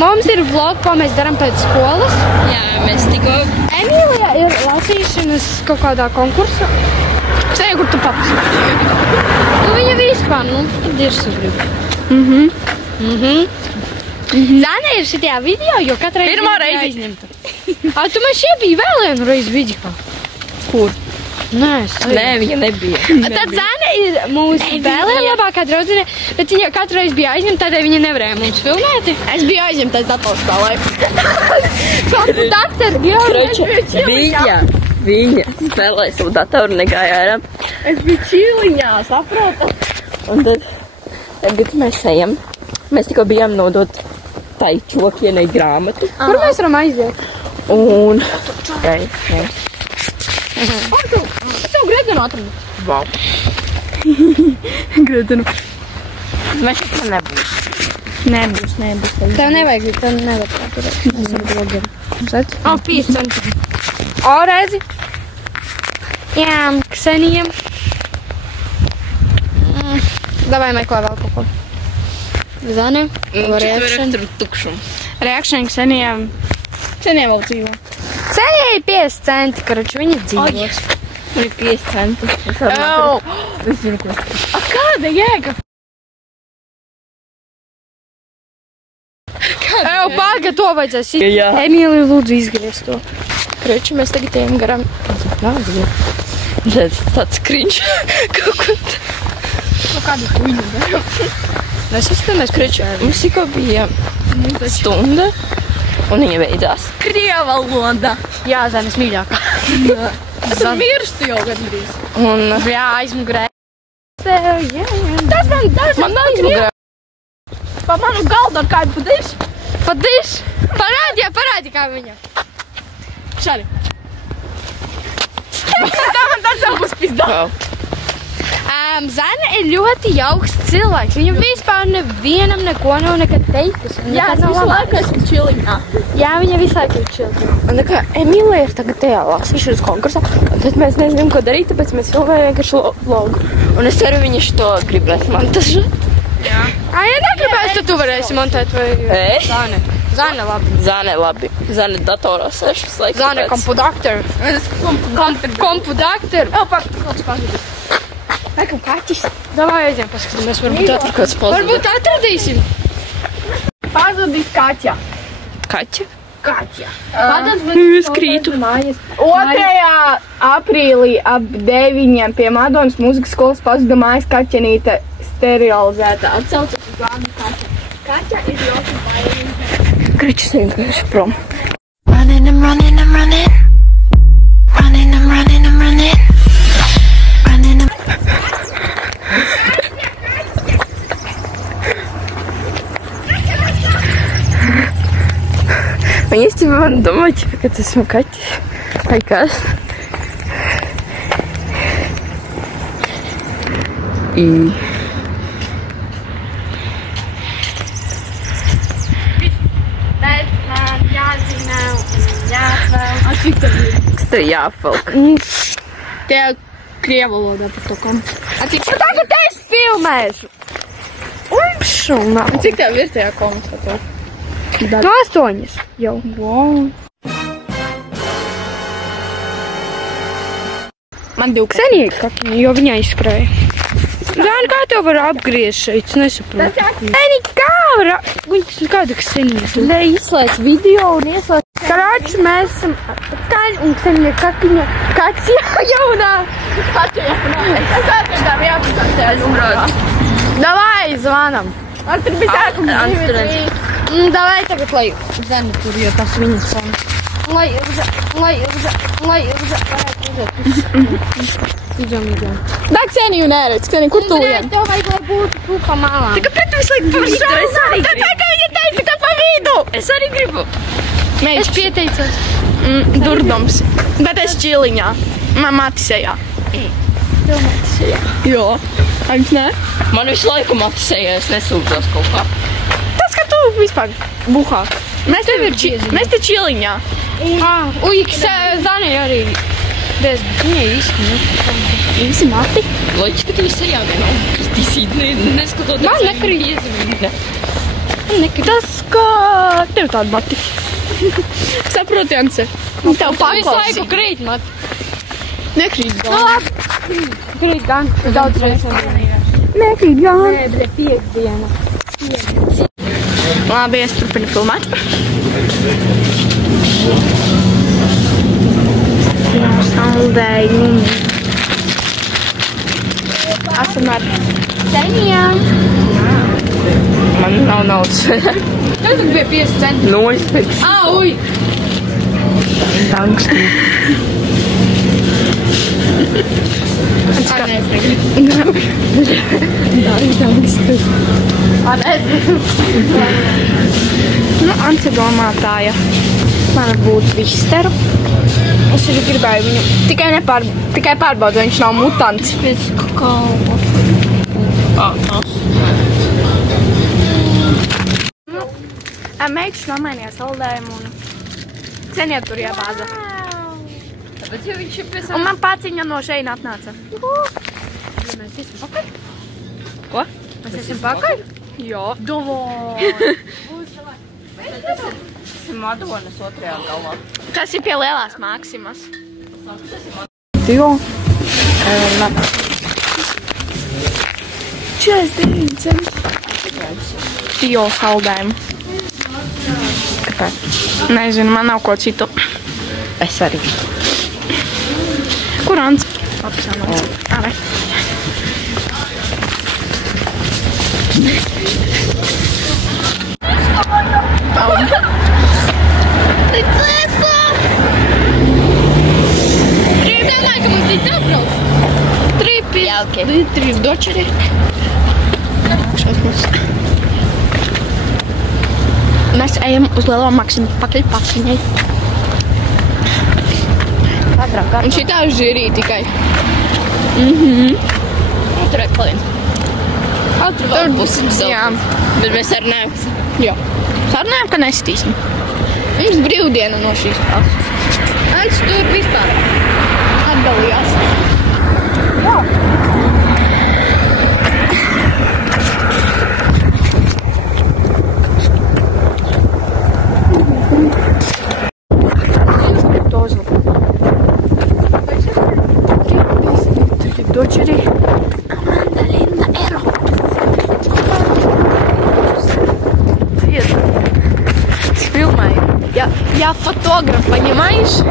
Mums ir vlog, ko mēs darām pēc skolas. Jā, mēs tikko... Emīlija ir lasīšanas kaut kādā konkursa. Es nezinu, kur tu papas. Nu, viņa vispār, nu, tad ir sagrib. Zane ir šitajā video, jo katrai Pirmā reize aizņemta. Tu man šie bija vēl vienu reizi video. Kur? Nē, viņa nebija. Tad Zane ir mūsu vēl labākā draudzene, bet viņa katru reizi bija aizņemta, tādēļ viņa nevarēja mums filmēt. Es biju aizņemtais datorspēlē. Viņa spēlēja savu datoru, negāja ārā. Es biju čīliņā, saprota. Un tad mēs ejam. Mēs tikko bijām nodot tai čokienai grāmatu. Kur mēs varam aiziet? Un... Jā. Es jau Gredenu atradu. Wow. Gredenu. Mēs šeit nebūs. Nebūs. Tev nevajag, tev nevar paturēt. Mēs ar blogiem. 5 centi. O, redzi? Jā, Ksenijam. Davai meklē vēl kaut ko. Zane, reakšana. Tur tukšumu. Reakšana Ksenijam. Ksenijam vēl dzīvo. Ksenijai 5 centi, karoči, viņa dzīvos. Tur ir 5 centi. Es zinu, ko. Kāda jēga? Paga, to vajadzēs. Jā. Emīlija, lūdzu, izgriezt to. Kroči, mēs tagad ejam garām. Tāds kriņš. Kaut ko tā. Kādu huņu darām? Mēs uzskatāmies, kroči, mums tikko bija stunda. Un viņa beidzās. Krieva valoda. Jā, Zanes mīļākā. Es mirstu jau gandrīz. Un... Jā, aizmugurē. Tas man aizmugurē. Pa manu galdu ar kādu padīš? Padīš? Parādi kā viņa. Šādi. Tā man tas jau būs pizdā. Zane ir ļoti jauks cilvēks. Viņa vispār nevienam neko nav nekad teikus. Jā, es visu laiku esmu čiliņā. Jā, viņa visu laiku ir čiliņā. Un nekā Emīlija ir tagad tajā lasīšanas konkursā, un tad mēs nezinām, ko darīt, tāpēc mēs filmējam vienkārši vlogu. Un es ceru, viņa šito gribēs montažēt. Jā. Ja negribēs, tad tu varēsi montēt vai... Zane. Zane labi. Zane labi. Zane datorā sešas laiks. Zane kompudaktor. Kompudaktor. Kāds paskatīt. Laikam kaķis. Davai aiziem paskatāmies, varbūt atradīsim. Pazudīs kaķa. Kaķa? Kaķa. Es krītu. 2. aprīlī ap 9 pie Madonas mūzikas skolas pazuda mājas kaķenīte sterilizēta. Atcaucas uz vārdu kaķa. Kaķa ir ļoti bailīga. Kričs vienkārši prom. Running, I'm running, I'm running. Running, I'm running, I'm running. Running, I'm... Man īstenībā man domāju, ka tas esmu kaķis. Vai kas? Bet man jāzina un jāatvēl. Cik tev jāvelk? Tie krievu valodā par to kompu. Tagad es filmēšu. Umšuna. Cik tev ir tajā komentā? 8 jau. Wow. Man 12. Ksenija kakiņa, jo viņa izskrēja. Zāni, kā tev var apgriezt šeit? Es nesaprotu. Ksenija, kā var apgriezt? Kāda Ksenija? Lai izslēdz video un ieslēdz. Karāč, mēs esam atpakaļ un Ksenija kakiņa. Kāds jaunā? Kaķa jaunā. Es atradām jāpasāktajā numurā. Davai, zvanam. Ar tur bija sākums 2, 3. Davai tagad, lai Zani tur, jo tas viņas fons. Lai Idzām. Da, Kseniju neredz. Kseniju, kur tu lien? Tev vajag, lai būtu tu pa malām. Tā kāpēc tu visu laiku pa vidu? Es arī gribu. Tā kā viņa teica, ka pa vidu. Es arī gribu. Es pieteicos. Durdoms. Bet es čiliņā. Man matisējā. Tev matisējā. Jo. Aims nē? Man visu laiku matisējā, es nesūdzos kaut kā. Tas, ka tu vispār buhā. Mēs te čiliņā. Uiks, Zani arī. Bez, viņai īsti, Visi mati? Loģiski, ka tu esi sejā vienā. Kristīsīt, neskatot. Man nekrīt. Tas, ka tev tādi mati. Saproti, Anse? Tev paklausi. Krīt, mat. Nekrīt gan. Krīt gan. Daudz reizes nedēļā. Nekrīt gan. Nē, bet 5 diena. Labi, es turpinu filmēt. Saldējumi. Esam ar cenijām. Man nav naudas. Tev tur bija 5 centi. 0. Ui! Tanks. Nu, Anse domātāja. Man būtu visteru. Es arī gribēju viņu tikai pārbaudīt, vai viņš nav mutants. Pēc kakao. Meitas nomainīja saldējumu un Cenija tur iebāza. Tāpēc jau viņš ir pēc Un man paciņa no šeit atnāca. Mēs esam pakaļ? Ko? Mēs esam pakaļ? Jā. Madonas otrajā galā. Tas ir pie lielās Maksimas. Jo. 49 centi. Jo saldējumu. Kāpēc? Nezinu, man nav ko citu. Es arī. Kur Ants? Arī. Domāju, ka mums līdz atbrauc. 3 Jā, ok. 3 dočeri. Mēs ejam uz lielo Maksimu pakaļ paciņai. Un šitā žirī tikai. Turēt klien. Tur vēl pusi savu. Jā. Bet mēs arī neesam. Jā. Sarunājam, ka nestīsim. Mums brīvdiena no šīs pasas. Ants tur vispār atdalījās. Jā. Dočeri. Amanda Linda Ero. Filmai. Ja fotograf, понимаешь?